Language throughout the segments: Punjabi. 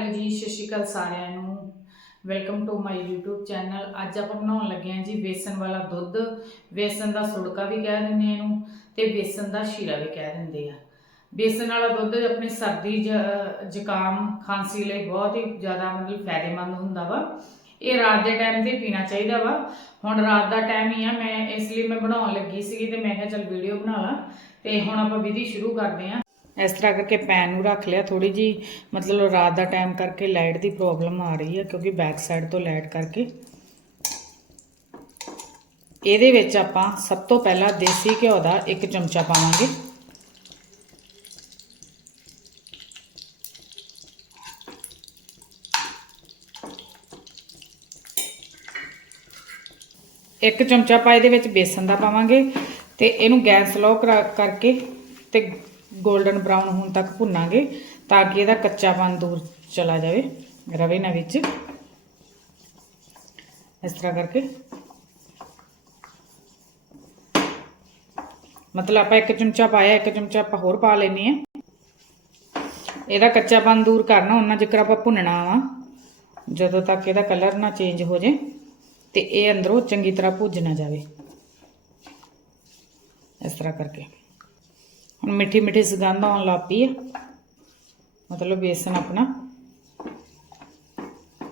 ਹੈਲੋ ਜੀ, ਸਤਿ ਸ਼੍ਰੀ ਅਕਾਲ ਸਾਰਿਆਂ ਨੂੰ। Welcome to my YouTube channel ਅੱਜ ਆਪਾਂ ਬਣਾਉਣ ਲੱਗੇ ਹਾਂ ਜੀ ਵੇਸਣ ਵਾਲਾ ਦੁੱਧ। ਵੇਸਣ ਦਾ ਸੁੜਕਾ ਵੀ ਕਹਿ ਦਿੰਦੇ ਆ ਇਹਨੂੰ ਤੇ ਵੇਸਣ ਦਾ ਸ਼ੀਰਾ ਵੀ ਕਹਿ ਦਿੰਦੇ ਆ। ਵੇਸਣ ਵਾਲਾ ਦੁੱਧ ਆਪਣੀ ਸਰਦੀ ਜ- ਜ਼ੁਕਾਮ, ਖਾਂਸੀ ਲਈ ਬਹੁਤ ਹੀ ਜ਼ਿਆਦਾ ਮਤਲਬ ਫਾਇਦੇਮੰਦ ਹੁੰਦਾ ਵਾ। ਇਹ ਰਾਤ ਦੇ ਟਾਈਮ ਤੇ ਪੀਣਾ ਚਾਹੀਦਾ ਵਾ। ਹੁਣ ਰਾਤ ਦਾ ਟਾਈਮ ਹੀ ਆ, ਮੈਂ ਇਸ ਲਈ ਮੈਂ ਬਣਾਉਣ ਲੱਗੀ ਸੀਗੀ ਤੇ ਮੈਂ ਕਿਹਾ ਚੱਲ ਵੀਡੀਓ ਬਣਾ ਲਾਂ। ਤੇ ਹੁਣ ਆਪਾਂ ਵਿਧੀ ਸ਼ੁਰੂ ਕਰਦੇ ਹਾਂ। ਇਸ ਤਰ੍ਹਾਂ ਕਰਕੇ ਪੈਨ ਨੂੰ ਰੱਖ ਲਿਆ ਥੋੜੀ ਜੀ ਮਤਲਬ ਰਾਤ ਦਾ ਟਾਈਮ ਕਰਕੇ ਲਾਈਟ ਦੀ ਪ੍ਰੋਬਲਮ ਆ ਰਹੀ ਹੈ, ਕਿਉਂਕਿ ਬੈਕ ਸਾਈਡ ਤੋਂ ਲਾਈਟ ਕਰਕੇ। ਇਹਦੇ ਵਿੱਚ ਆਪਾਂ ਸਭ ਤੋਂ ਪਹਿਲਾਂ ਦੇਸੀ ਘਿਓ ਦਾ ਇੱਕ ਚਮਚਾ ਪਾਵਾਂਗੇ। ਇੱਕ ਚਮਚਾ ਪਾ ਇਹਦੇ ਵਿੱਚ ਬੇਸਨ ਦਾ ਪਾਵਾਂਗੇ ਤੇ ਇਹਨੂੰ ਗੈਸ ਸਲੋ ਕਰਕੇ ਤੇ 골ਡਨ ਬ੍ਰਾਊਨ ਹੋਣ ਤੱਕ ਭੁੰਨਾਂਗੇ ਤਾਂ ਕਿ ਇਹਦਾ ਕੱਚਾਪਨ ਦੂਰ ਚਲਾ ਜਾਵੇ, ਰਵੇ ਨਾ ਵਿੱਚ। ਇਸ ਤਰ੍ਹਾਂ ਕਰਕੇ। ਮਤਲਬ ਆਪਾਂ ਇੱਕ ਚਮਚਾ ਪਾਇਆ, ਇੱਕ ਚਮਚਾ ਆਪਾਂ ਹੋਰ ਪਾ ਲੈਣੀ ਆ ਇਹਦਾ ਕੱਚਾਪਨ ਦੂਰ ਕਰਨਾ ਉਹਨਾਂ ਜਿਕਰ ਆਪਾਂ ਭੁੰਨਣਾ ਵਾ, ਜਦੋਂ ਤੱਕ ਇਹਦਾ ਕਲਰ ਨਾ ਚੇਂਜ ਹੋ ਜੇ ਤੇ ਇਹ ਅੰਦਰੋਂ ਚੰਗੀ ਤਰ੍ਹਾਂ ਭੁੱਜ ਨਾ ਜਾਵੇ। ਇਸ ਤਰ੍ਹਾਂ ਕਰਕੇ। ਹੁਣ ਮਿੱਠੀ ਮਿੱਠੀ ਸੁਗੰਧ ਆਉਣ ਲੱਗ ਪਈ ਹੈ ਮਤਲਬ ਬੇਸਨ ਆਪਣਾ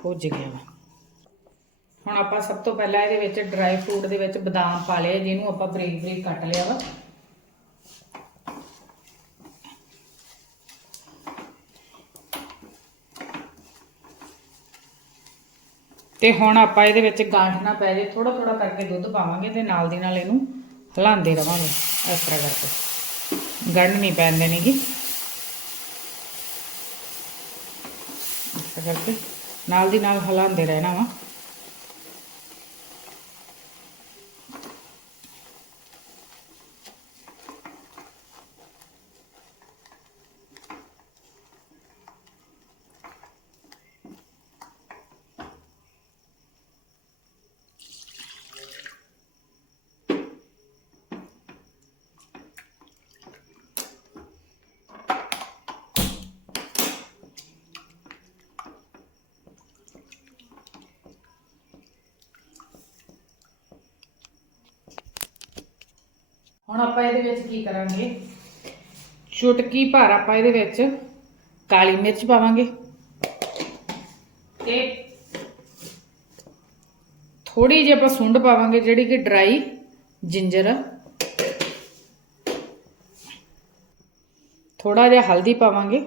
ਭੁੱਜ ਗਿਆ ਵਾ। ਹੁਣ ਆਪਾਂ ਸਭ ਤੋਂ ਪਹਿਲਾਂ ਇਹਦੇ ਵਿੱਚ ਡਰਾਈ ਫਰੂਟ ਦੇ ਵਿੱਚ ਬਦਾਮ ਪਾ ਲਏ, ਜਿਹਨੂੰ ਆਪਾਂ ਬਰੀਕ ਬਰੀਕ ਕੱਟ ਲਿਆ ਵਾ। ਤੇ ਹੁਣ ਆਪਾਂ ਇਹਦੇ ਵਿੱਚ ਗਾਂਠ ਨਾ ਪੈ ਜੇ ਥੋੜਾ ਥੋੜਾ ਕਰਕੇ ਦੁੱਧ ਪਾਵਾਂਗੇ ਤੇ ਨਾਲ ਦੀ ਨਾਲ ਇਹਨੂੰ ਹਿਲਾਉਂਦੇ ਰਵਾਂਗੇ, ਇਸ ਤਰ੍ਹਾਂ ਕਰਕੇ। గండిని పెందనికి కలిపి నాలుగు నాలుగు హలా అంతేడైనామా ਹੁਣ ਆਪਾਂ ਇਹਦੇ ਵਿੱਚ ਕੀ ਕਰਾਂਗੇ? ਚੁਟਕੀ ਭਰ ਆਪਾਂ ਇਹਦੇ ਵਿੱਚ। ਕਾਲੀ ਮਿਰਚ ਪਾਵਾਂਗੇ। ਤੇ ਥੋੜੀ ਜਿਹੀ ਆਪਾਂ ਸੁੰਡ ਪਾਵਾਂਗੇ ਜਿਹੜੀ ਕਿ ਡਰਾਈ ਜਿੰਜਰ ਆ ਥੋੜਾ ਜਿਹਾ ਹਲਦੀ ਪਾਵਾਂਗੇ।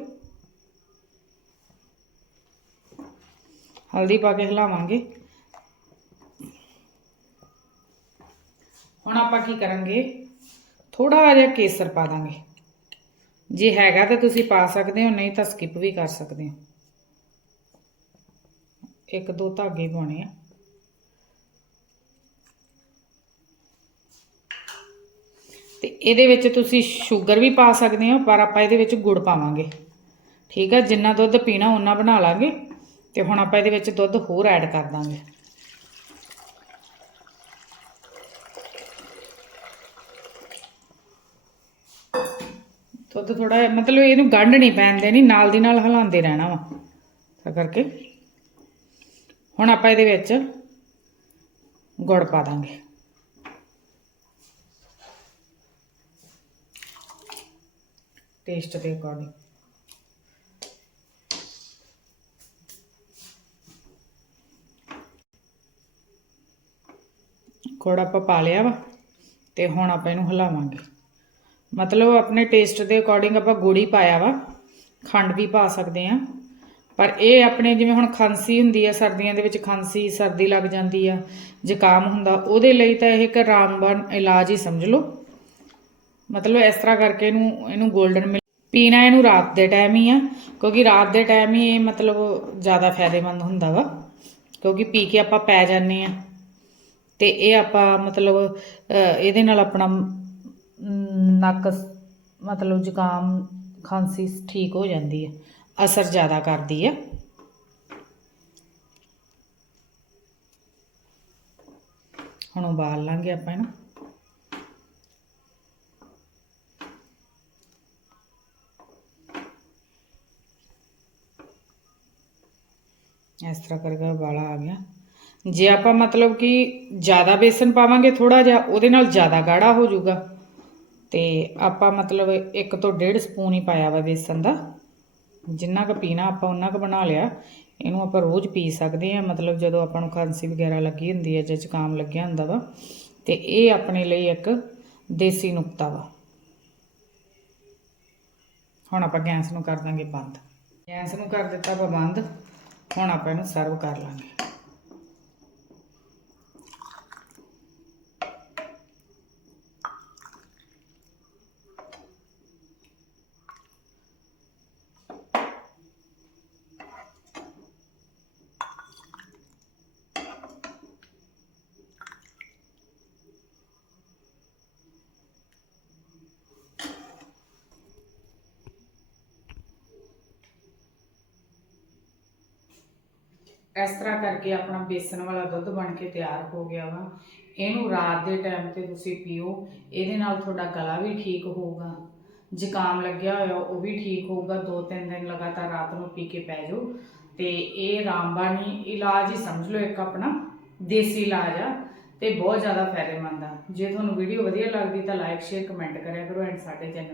ਹਲਦੀ ਪਾ ਕੇ ਹਿਲਾਵਾਂਗੇ। ਹੁਣ ਆਪਾਂ ਕੀ ਕਰਾਂਗੇ? ਥੋੜਾ ਜਿਹਾ ਕੇਸਰ ਪਾ ਦਾਂਗੇ। ਜੇ ਹੈਗਾ ਤਾਂ ਤੁਸੀਂ ਪਾ ਸਕਦੇ ਹੋ, ਨਹੀਂ ਤਾਂ ਸਕਿਪ ਵੀ ਕਰ ਸਕਦੇ ਹੋ। ਇੱਕ ਦੋ ਧਾਗੇ ਪਾਉਣੇ ਆ। ਤੇ ਇਹਦੇ ਵਿੱਚ ਤੁਸੀਂ ਸ਼ੂਗਰ ਵੀ ਪਾ ਸਕਦੇ ਹੋ, ਪਰ ਆਪਾਂ ਇਹਦੇ ਵਿੱਚ ਗੁੜ ਪਾਵਾਂਗੇ। ਠੀਕ ਆ, ਜਿੰਨਾ ਦੁੱਧ ਪੀਣਾ ਉਹਨਾਂ ਬਣਾ ਲਾਂਗੇ। ਤੇ ਹੁਣ ਆਪਾਂ ਇਹਦੇ ਵਿੱਚ ਦੁੱਧ ਹੋਰ ਐਡ ਕਰ ਦਾਂਗੇ। ਦੁੱਧ ਥੋੜਾ ਮਤਲਬ ਇਹਨੂੰ ਗੰਢ ਨਹੀਂ ਪੈਣ ਦੇਣੀ, ਨਾਲ ਦੀ ਨਾਲ ਹਿਲਾਉਂਦੇ ਰਹਿਣਾ ਵਾ। ਤਾਂ ਕਰਕੇ ਹੁਣ ਆਪਾਂ ਇਹਦੇ ਵਿੱਚ ਗੁੜ ਪਾ ਦਾਂਗੇ। ਟੇਸਟ ਦੇ ਅਕੋਰਡਿੰਗ ਗੁੜ ਆਪਾਂ ਪਾ ਲਿਆ ਵਾ ਤੇ ਹੁਣ ਆਪਾਂ ਇਹਨੂੰ ਹਿਲਾਵਾਂਗੇ। ਮਤਲਬ ਆਪਣੇ ਟੇਸਟ ਦੇ ਅਕੋਰਡਿੰਗ ਆਪਾਂ ਗੁੜ ਪਾਇਆ ਵਾ, ਖੰਡ ਵੀ ਪਾ ਸਕਦੇ ਆ ਪਰ ਇਹ ਆਪਣੇ ਜਿਵੇਂ ਹੁਣ ਖਾਂਸੀ ਹੁੰਦੀ ਆ, ਸਰਦੀਆਂ ਦੇ ਵਿੱਚ ਖਾਂਸੀ, ਸਰਦੀ ਲੱਗ ਜਾਂਦੀ ਆ, ਜ਼ੁਕਾਮ ਹੁੰਦਾ, ਉਹਦੇ ਲਈ ਤਾਂ ਇਹ ਇੱਕ ਰਾਮਬਾਣ ਇਲਾਜ ਹੀ ਸਮਝ ਲਓ। ਮਤਲਬ ਇਸ ਤਰ੍ਹਾਂ ਕਰਕੇ ਇਹਨੂੰ ਇਹਨੂੰ 골ਡਨ ਮਿਲ ਪੀਣਾ ਇਹਨੂੰ ਰਾਤ ਦੇ ਟਾਈਮ ਹੀ ਆ, ਕਿਉਂਕਿ ਰਾਤ ਦੇ ਟਾਈਮ ਹੀ ਇਹ ਮਤਲਬ ਜ਼ਿਆਦਾ ਫਾਇਦੇਮੰਦ ਹੁੰਦਾ ਵਾ, ਕਿਉਂਕਿ ਪੀ ਕੇ ਆਪਾਂ ਪੈ ਜਾਂਦੇ ਆ ਤੇ ਇਹ ਆਪਾਂ ਮਤਲਬ ਇਹਦੇ ਨਾਲ ਆਪਣਾ ਨੱਕ ਮਤਲਬ ਜ਼ੁਕਾਮ, ਖਾਂਸੀ ਠੀਕ ਹੋ ਜਾਂਦੀ ਹੈ, ਅਸਰ ਜ਼ਿਆਦਾ ਕਰਦੀ ਹੈ। ਹੁਣ ਉਬਾਲ ਲਾਂਗੇ ਆਪਾਂ ਇਹਨੂੰ। ਇਸ ਤਰ੍ਹਾਂ ਕਰਕੇ ਉਬਾਲਾ ਆ ਗਿਆ। ਜੇ ਆਪਾਂ ਮਤਲਬ ਕਿ ਜ਼ਿਆਦਾ ਬੇਸਨ ਪਾਵਾਂਗੇ ਥੋੜਾ ਜਿਹਾ, ਉਹਦੇ ਨਾਲ ਜ਼ਿਆਦਾ ਗਾੜਾ ਹੋ ਜਾਊਗਾ। ਤੇ ਆਪਾਂ ਮਤਲਬ ਇੱਕ ਤੋਂ ਡੇਢ ਸਪੂਨ ਹੀ ਪਾਇਆ ਵਾ ਬੇਸਨ ਦਾ। ਜਿੰਨਾ ਕੁ ਪੀਣਾ ਆਪਾਂ ਉਹਨਾਂ ਕੁ ਬਣਾ ਲਿਆ। ਇਹਨੂੰ ਆਪਾਂ ਰੋਜ਼ ਪੀ ਸਕਦੇ ਆ ਮਤਲਬ ਜਦੋਂ ਆਪਾਂ ਨੂੰ ਖਾਂਸੀ ਵਗੈਰਾ ਲੱਗੀ ਹੁੰਦੀ ਹੈ ਜਾਂ ਜ਼ੁਕਾਮ ਲੱਗਿਆ ਹੁੰਦਾ ਵਾ। ਤੇ ਇਹ ਆਪਣੇ ਲਈ ਇੱਕ ਦੇਸੀ ਨੁਕਤਾ ਵਾ। ਹੁਣ ਆਪਾਂ ਗੈਸ ਨੂੰ ਕਰ ਦਾਂਗੇ ਬੰਦ। ਗੈਸ ਨੂੰ ਕਰ ਦਿੱਤਾ ਵਾ ਬੰਦ। ਹੁਣ ਆਪਾਂ ਇਹਨੂੰ ਸਰਵ ਕਰ ਲਾਂਗੇ। ਇਸ ਤਰ੍ਹਾਂ ਕਰਕੇ ਆਪਣਾ ਬੇਸਣ ਵਾਲਾ ਦੁੱਧ ਬਣ ਕੇ ਤਿਆਰ ਹੋ ਗਿਆ ਵਾ। ਇਹਨੂੰ ਰਾਤ ਦੇ ਟਾਈਮ ਤੇ ਤੁਸੀਂ ਪੀਓ। ਇਹਦੇ ਨਾਲ ਤੁਹਾਡਾ ਗਲਾ ਵੀ ਠੀਕ ਹੋਊਗਾ। ਜ਼ੁਕਾਮ ਲੱਗਿਆ ਹੋਇਆ, ਉਹ ਵੀ ਠੀਕ ਹੋਊਗਾ। ਦੋ ਤਿੰਨ ਦਿਨ ਲਗਾਤਾਰ ਰਾਤ ਨੂੰ ਪੀ ਕੇ ਪੈ ਜਾਓ। ਤੇ ਇਹ ਰਾਮਬਾਣੀ ਇਲਾਜ ਹੀ ਸਮਝ ਲਓ ਇੱਕ ਆਪਣਾ, ਦੇਸੀ ਇਲਾਜ ਆ ਤੇ ਬਹੁਤ ਜ਼ਿਆਦਾ ਫਾਇਦੇਮੰਦ ਆ। ਜੇ ਤੁਹਾਨੂੰ ਵੀਡੀਓ ਵਧੀਆ ਲੱਗਦੀ ਤਾਂ ਲਾਈਕ ਸ਼ੇਅਰ ਕਮੈਂਟ ਕਰਿਆ ਕਰੋ ਐਂਡ ਸਾਡੇ ਚੈਨਲ